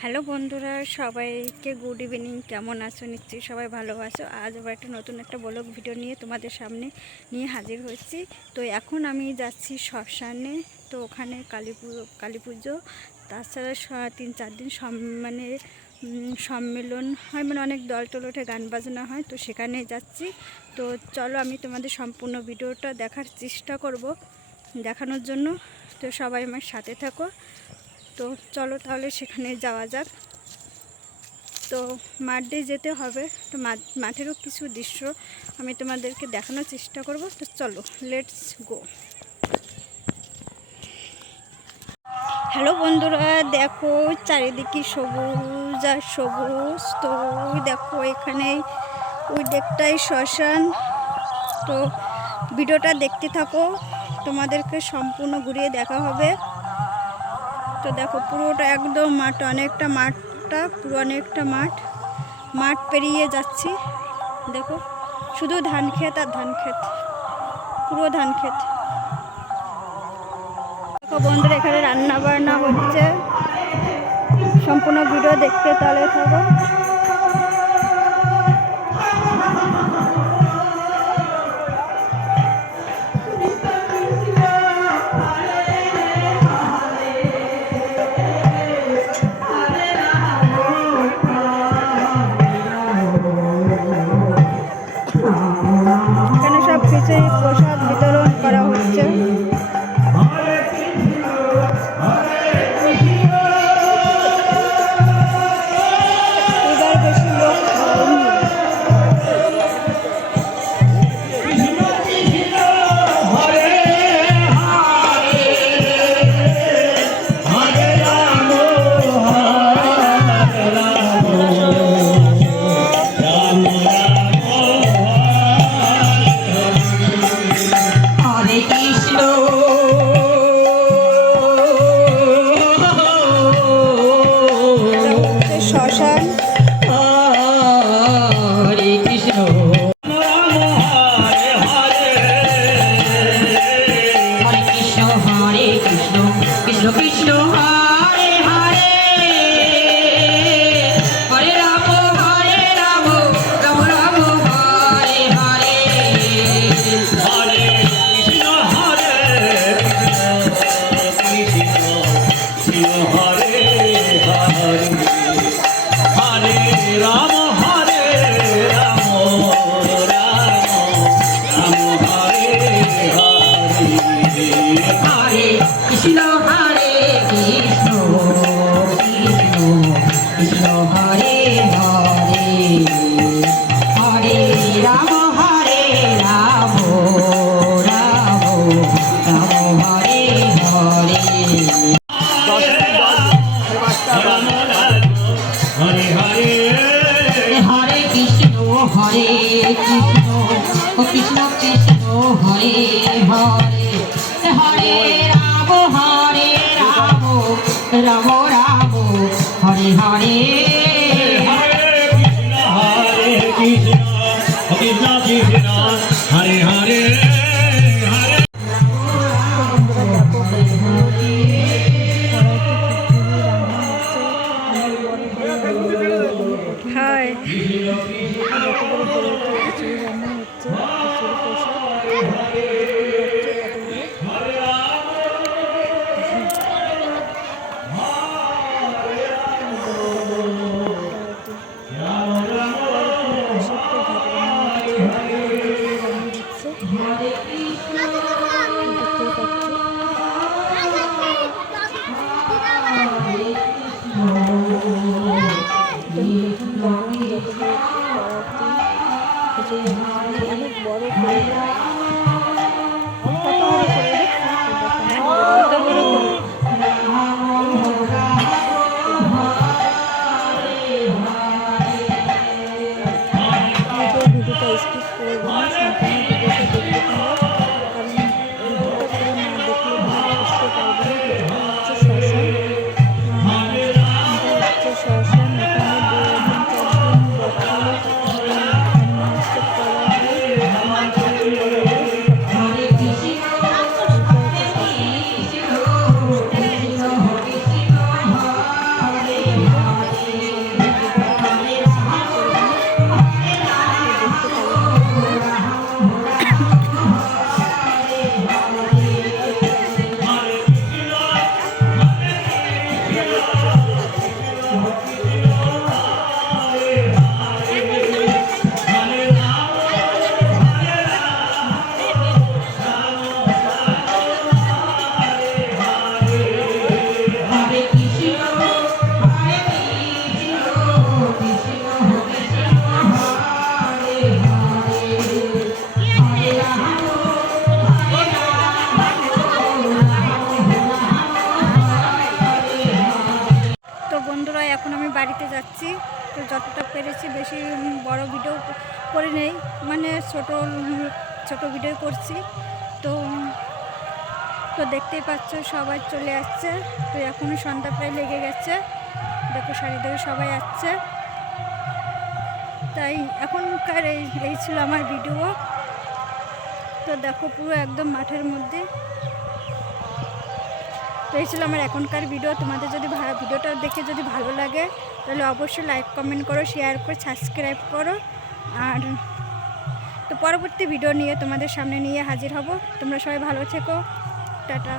Hello বন্ধুরা, সবাইকে good evening. কেমন আছো? নিশ্চয়ই সবাই ভালো আছো। আজ আবার নতুন একটা ব্লগ ভিডিও নিয়ে তোমাদের সামনে নিয়ে হাজির হয়েছি। তো এখন আমি যাচ্ছি শ্মশানে। তো ওখানে কালী পুজো, তাছাড়া 3-4 দিন সম্মেলন হয়, মানে অনেক দল টল ওঠে, গান বাজনা হয়। তো সেখানে যাচ্ছি। তো চলো আমি তোমাদের সম্পূর্ণ ভিডিওটা দেখার চেষ্টা করব, দেখানোর জন্য। তো সবাই আমার সাথে থাকো। তো চলো তাহলে সেখানে যাওয়া যাক। তো মাঠে যেতে হবে। তো মাঠেরও কিছু দৃশ্য আমি তোমাদেরকে দেখানোর চেষ্টা করব। তো চলো, লেটস গো। হ্যালো বন্ধুরা, দেখো চারিদিকে সবুজ আর সবুজ। তো দেখো এখানে ওই দিকটাই শ্মশান। তো ভিডিওটা দেখতে থাকো, তোমাদেরকে সম্পূর্ণ ঘুরিয়ে দেখা হবে। তো দেখো পুরোটা একদম মাঠ, পুরো অনেকটা মাঠ পেরিয়ে যাচ্ছি। দেখো শুধু ধান ক্ষেত আর ধান ক্ষেত, পুরো ধান ক্ষেত। দেখো বন্ধুরা, এখানে রান্না বান্না হচ্ছে। সম্পূর্ণ ভিডিও দেখতে তাহলে থাকো। এখানে সব কিছুই প্রসাদ বিতরণ করা হচ্ছে। এবার বেশি লোক শ্মশান। কৃষ্ণ কৃষ্ণ হরে হরে হরে রাম রাম রাম হরে হরে কৃষ্ণ কৃষ্ণ হরে হরে। হাই খিচুড়ি রান্না হচ্ছে, খিচুড়ি প্রসাদ এখন আমি বাড়িতে যাচ্ছি। তো যতটা পেরেছি, বেশি বড় ভিডিও করে নেই, মানে ছোট ভিডিও করছি। তো তো দেখতেই পাচ্ছ সবাই চলে আসছে। তো এখনও সন্ধ্যা প্রায় লেগে গেছে। দেখো শাড়ি ধরে সবাই আসছে। তাই এখনকার এই ছিল আমার ভিডিও। তো দেখো পুরো একদম মাঠের মধ্যে। তো এই ছিল আমার এখনকার ভিডিও। তোমাদের যদি ভিডিওটা দেখে যদি ভালো লাগে তাহলে অবশ্যই লাইক কমেন্ট করো, শেয়ার করো, সাবস্ক্রাইব করো। আর তো পরবর্তী ভিডিও নিয়ে তোমাদের সামনে নিয়ে হাজির হব। তোমরা সবাই ভালো থেকো। টাটা।